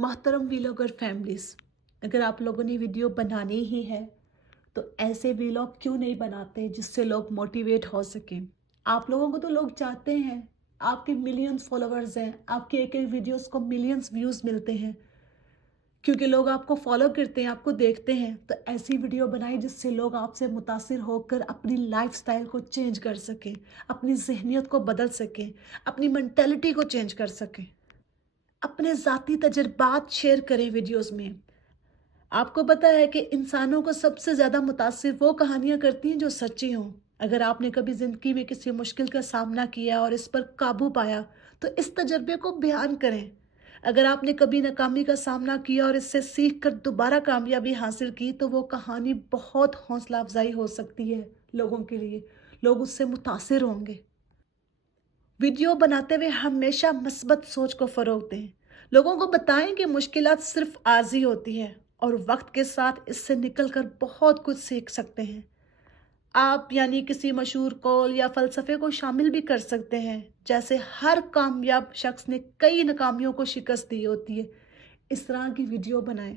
محترم vlogger families, اگر آپ لوگوں نے ویڈیو بنانی ہی ہے تو ایسے ویلاگ کیوں نہیں بناتے جس سے لوگ موٹیویٹ ہو سکیں۔ آپ لوگوں کو تو لوگ چاہتے ہیں، آپ کے ملینز فالوورز ہیں، آپ کے ایک ایک ویڈیوز کو ملینز ویوز ملتے ہیں کیونکہ لوگ آپ کو فالو کرتے ہیں، آپ کو دیکھتے ہیں۔ تو ایسی ویڈیو بنائی جس سے لوگ آپ سے متاثر ہو کر اپنی لائف سٹائل کو چینج کر سکیں، اپنی ذہنیت کو بدل سکیں، اپنی مینٹیلٹی کو چینج کر سکیں۔ اپنے ذاتی تجربات شیئر کریں ویڈیوز میں۔ آپ کو پتہ ہے کہ انسانوں کو سب سے زیادہ متاثر وہ کہانیاں کرتی ہیں جو سچی ہوں۔ اگر آپ نے کبھی زندگی میں کسی مشکل کا سامنا کیا اور اس پر قابو پایا تو اس تجربے کو بیان کریں۔ اگر آپ نے کبھی ناکامی کا سامنا کیا اور اس سے سیکھ کر دوبارہ کامیابی حاصل کی تو وہ کہانی بہت حوصلہ افزائی ہو سکتی ہے لوگوں کے لیے۔ لوگ اس سے متاثر ہوں گے۔ ویڈیو بناتے ہوئے ہمیشہ مثبت سوچ کو فروغ دیں۔ لوگوں کو بتائیں کہ مشکلات صرف عارضی ہوتی ہے اور وقت کے ساتھ اس سے نکل کر بہت کچھ سیکھ سکتے ہیں۔ آپ یعنی کسی مشہور قول یا فلسفے کو شامل بھی کر سکتے ہیں، جیسے ہر کامیاب شخص نے کئی ناکامیوں کو شکست دی ہوتی ہے۔ اس طرح کی ویڈیو بنائیں۔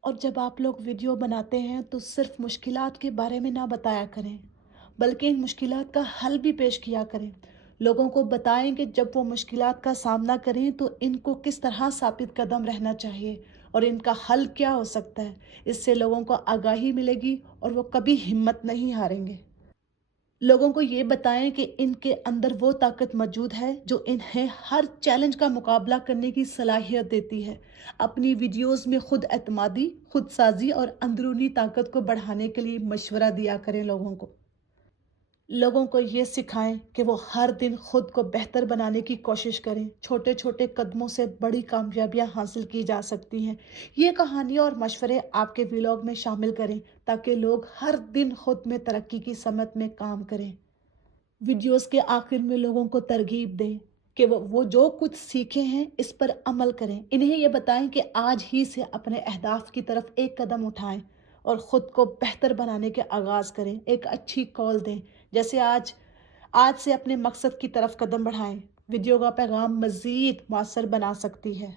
اور جب آپ لوگ ویڈیو بناتے ہیں تو صرف مشکلات کے بارے میں نہ بتایا کریں، بلکہ ان مشکلات کا حل بھی پیش کیا کریں۔ لوگوں کو بتائیں کہ جب وہ مشکلات کا سامنا کریں تو ان کو کس طرح ثابت قدم رہنا چاہیے اور ان کا حل کیا ہو سکتا ہے۔ اس سے لوگوں کو آگاہی ملے گی اور وہ کبھی ہمت نہیں ہاریں گے۔ لوگوں کو یہ بتائیں کہ ان کے اندر وہ طاقت موجود ہے جو انہیں ہر چیلنج کا مقابلہ کرنے کی صلاحیت دیتی ہے۔ اپنی ویڈیوز میں خود اعتمادی، خود سازی اور اندرونی طاقت کو بڑھانے کے لیے مشورہ دیا کریں۔ لوگوں کو یہ سکھائیں کہ وہ ہر دن خود کو بہتر بنانے کی کوشش کریں۔ چھوٹے چھوٹے قدموں سے بڑی کامیابیاں حاصل کی جا سکتی ہیں۔ یہ کہانیاں اور مشورے آپ کے ویلاگ میں شامل کریں تاکہ لوگ ہر دن خود میں ترقی کی سمت میں کام کریں۔ ویڈیوز کے آخر میں لوگوں کو ترغیب دیں کہ وہ جو کچھ سیکھے ہیں اس پر عمل کریں۔ انہیں یہ بتائیں کہ آج ہی سے اپنے اہداف کی طرف ایک قدم اٹھائیں اور خود کو بہتر بنانے کے آغاز کریں۔ ایک اچھی کال دیں، جیسے آج سے اپنے مقصد کی طرف قدم بڑھائیں۔ ویڈیو کا پیغام مزید مؤثر بنا سکتی ہے۔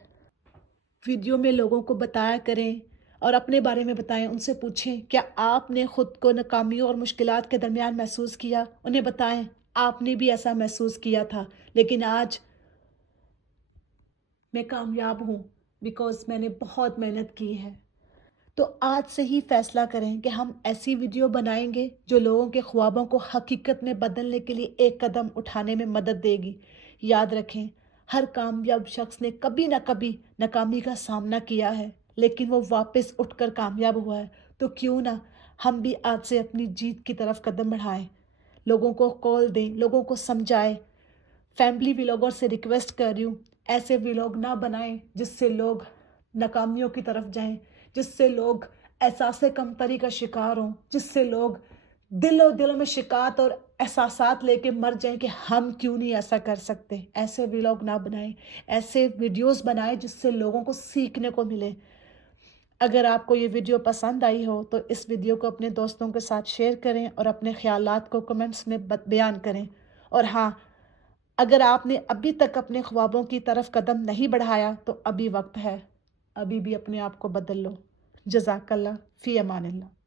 ویڈیو میں لوگوں کو بتایا کریں اور اپنے بارے میں بتائیں۔ ان سے پوچھیں کیا آپ نے خود کو ناکامیوں اور مشکلات کے درمیان محسوس کیا؟ انہیں بتائیں آپ نے بھی ایسا محسوس کیا تھا، لیکن آج میں کامیاب ہوں بیکاز میں نے بہت محنت کی ہے۔ تو آج سے ہی فیصلہ کریں کہ ہم ایسی ویڈیو بنائیں گے جو لوگوں کے خوابوں کو حقیقت میں بدلنے کے لیے ایک قدم اٹھانے میں مدد دے گی۔ یاد رکھیں، ہر کامیاب شخص نے کبھی نہ کبھی ناکامی کا سامنا کیا ہے، لیکن وہ واپس اٹھ کر کامیاب ہوا ہے۔ تو کیوں نہ ہم بھی آج سے اپنی جیت کی طرف قدم بڑھائیں۔ لوگوں کو کال دیں، لوگوں کو سمجھائیں۔ فیملی ویلاگر سے ریکویسٹ کر رہی ہوں، ایسے ویلاگ نہ بنائیں جس سے لوگ ناکامیوں کی طرف جائیں، جس سے لوگ احساس کمتری کا شکار ہوں، جس سے لوگ دلوں میں شکایت اور احساسات لے کے مر جائیں کہ ہم کیوں نہیں ایسا کر سکتے۔ ایسے ویلاگ نہ بنائیں، ایسے ویڈیوز بنائیں جس سے لوگوں کو سیکھنے کو ملے۔ اگر آپ کو یہ ویڈیو پسند آئی ہو تو اس ویڈیو کو اپنے دوستوں کے ساتھ شیئر کریں اور اپنے خیالات کو کمنٹس میں بیان کریں۔ اور ہاں، اگر آپ نے ابھی تک اپنے خوابوں کی طرف قدم نہیں بڑھایا تو ابھی وقت ہے، ابھی بھی اپنے آپ کو بدل لو۔ جزاک اللہ، فی امان اللہ۔